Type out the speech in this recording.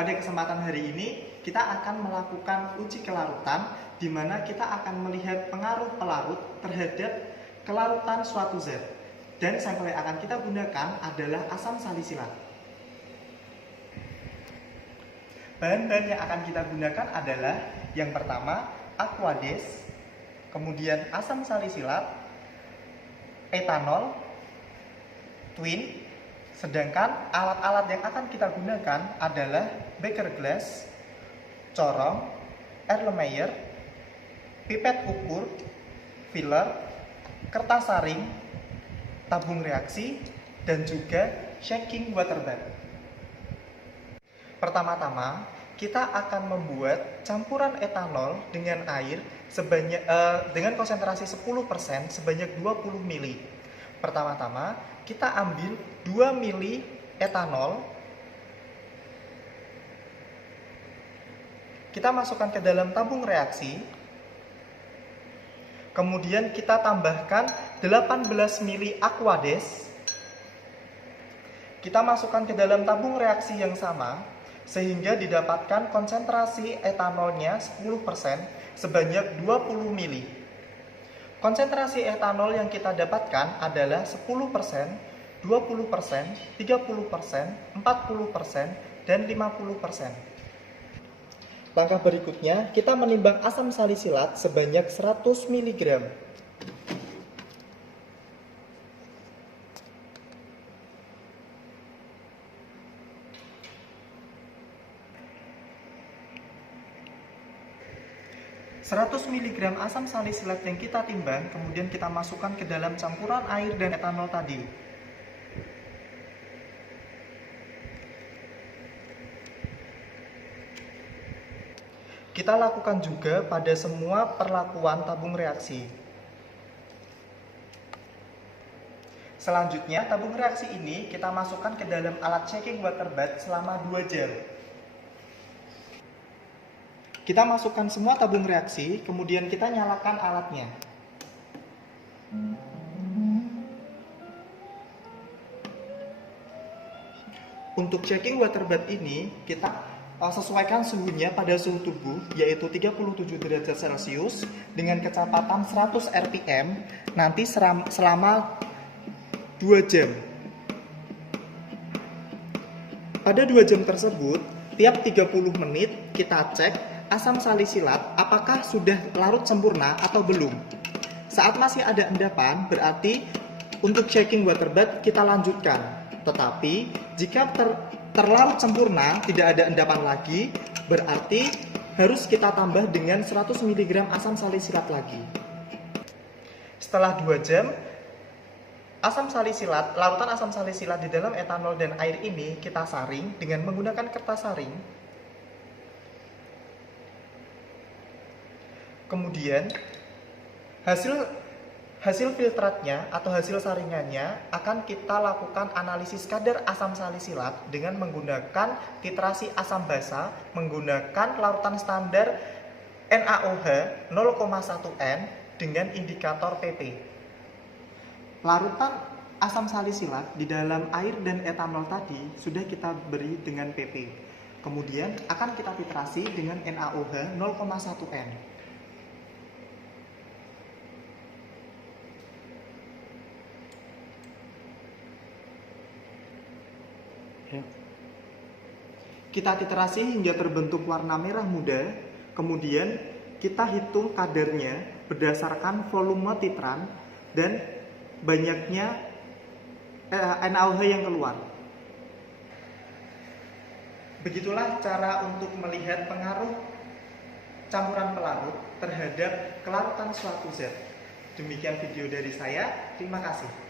Pada kesempatan hari ini, kita akan melakukan uji kelarutan, di mana kita akan melihat pengaruh pelarut terhadap kelarutan suatu zat. Dan sampel yang akan kita gunakan adalah asam salisilat. Bahan-bahan yang akan kita gunakan adalah yang pertama, aquades, kemudian asam salisilat, etanol, twin. Sedangkan alat-alat yang akan kita gunakan adalah beker glass, corong, Erlenmeyer, pipet ukur, filler, kertas saring, tabung reaksi, dan juga shaking water bath. Pertama-tama, kita akan membuat campuran etanol dengan air dengan konsentrasi 10% sebanyak 20 ml. Pertama-tama, kita ambil 2 ml etanol. Kita masukkan ke dalam tabung reaksi. Kemudian kita tambahkan 18 ml aquades. Kita masukkan ke dalam tabung reaksi yang sama sehingga didapatkan konsentrasi etanolnya 10% sebanyak 20 ml. Konsentrasi etanol yang kita dapatkan adalah 10%, 20%, 30%, 40%, dan 50%. Langkah berikutnya, kita menimbang asam salisilat sebanyak 100 mg. Seratus mg asam salisilat yang kita timbang, kemudian kita masukkan ke dalam campuran air dan etanol tadi. Kita lakukan juga pada semua perlakuan tabung reaksi. Selanjutnya, tabung reaksi ini kita masukkan ke dalam alat shaking water bath selama 2 jam. Kita masukkan semua tabung reaksi, kemudian kita nyalakan alatnya. Untuk shaking water bath ini, kita sesuaikan suhunya pada suhu tubuh, yaitu 37 derajat Celcius dengan kecepatan 100 rpm, nanti selama 2 jam. Pada 2 jam tersebut, tiap 30 menit kita cek asam salisilat apakah sudah larut sempurna atau belum. Saat masih ada endapan, berarti untuk shaking water bath kita lanjutkan. Tetapi jika terlarut sempurna, tidak ada endapan lagi, berarti harus kita tambah dengan 100 mg asam salisilat lagi. Setelah 2 jam, larutan asam salisilat di dalam etanol dan air ini kita saring dengan menggunakan kertas saring. Kemudian hasil filtratnya atau hasil saringannya akan kita lakukan analisis kadar asam salisilat dengan menggunakan titrasi asam basa menggunakan larutan standar NaOH 0,1N dengan indikator pp. Larutan asam salisilat di dalam air dan etanol tadi sudah kita beri dengan pp. Kemudian akan kita titrasi dengan NaOH 0,1N. Kita titrasi hingga terbentuk warna merah muda, kemudian kita hitung kadarnya berdasarkan volume titran dan banyaknya NaOH yang keluar. Begitulah cara untuk melihat pengaruh campuran pelarut terhadap kelarutan suatu zat. Demikian video dari saya, terima kasih.